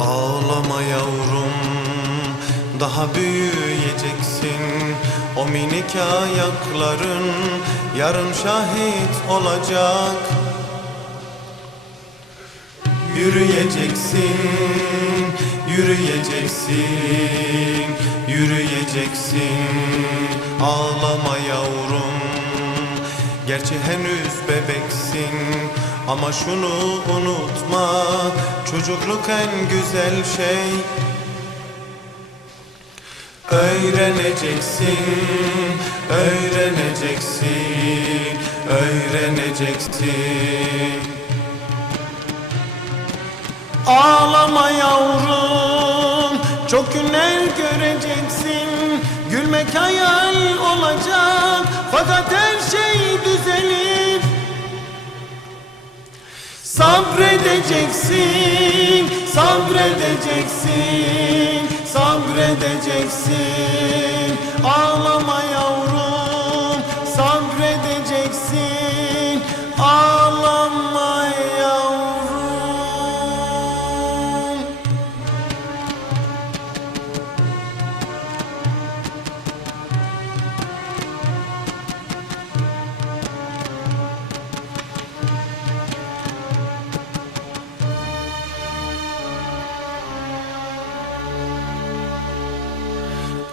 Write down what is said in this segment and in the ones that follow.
Ağlama yavrum daha büyüyeceksin. O minik ayakların yarın şahit olacak. Yürüyeceksin, yürüyeceksin, yürüyeceksin. Ağlama yavrum Gerçi henüz bebeksin ama şunu unutma Çocukluk en güzel şey. Öğreneceksin, öğreneceksin, öğreneceksin. Ağlama yavrum, çok günler göreceksin. Gülmek hayal olacak, fakat Sabredeceksin, sabredeceksin, sabredeceksin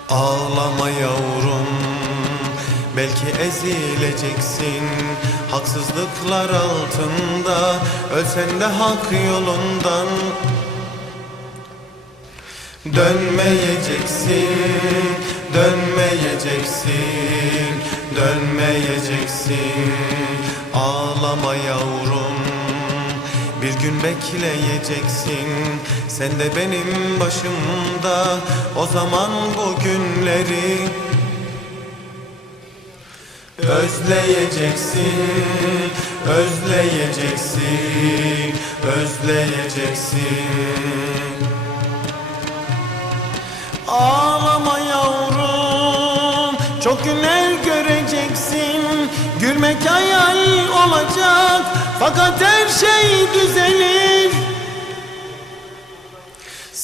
Ağlama yavrum Belki ezileceksin. Haksızlıklar altında Ölsen de hak yolundan. Dönmeyeceksin Dönmeyeceksin Dönmeyeceksin. Ağlama yavrum bir gün bekleyeceksin. Sen de benim başımda. O zaman bu günleri Özleyeceksin. Özleyeceksin. Özleyeceksin. Ağlama yavrum. Çok günler göreceksin. Gülmek hayal olacak fakat her şey düzelir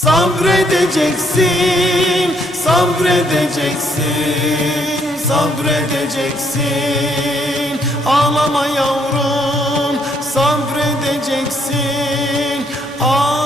Sabredeceksin, sabredeceksin, sabredeceksin. Ağlama yavrum, sabredeceksin. Ağlama.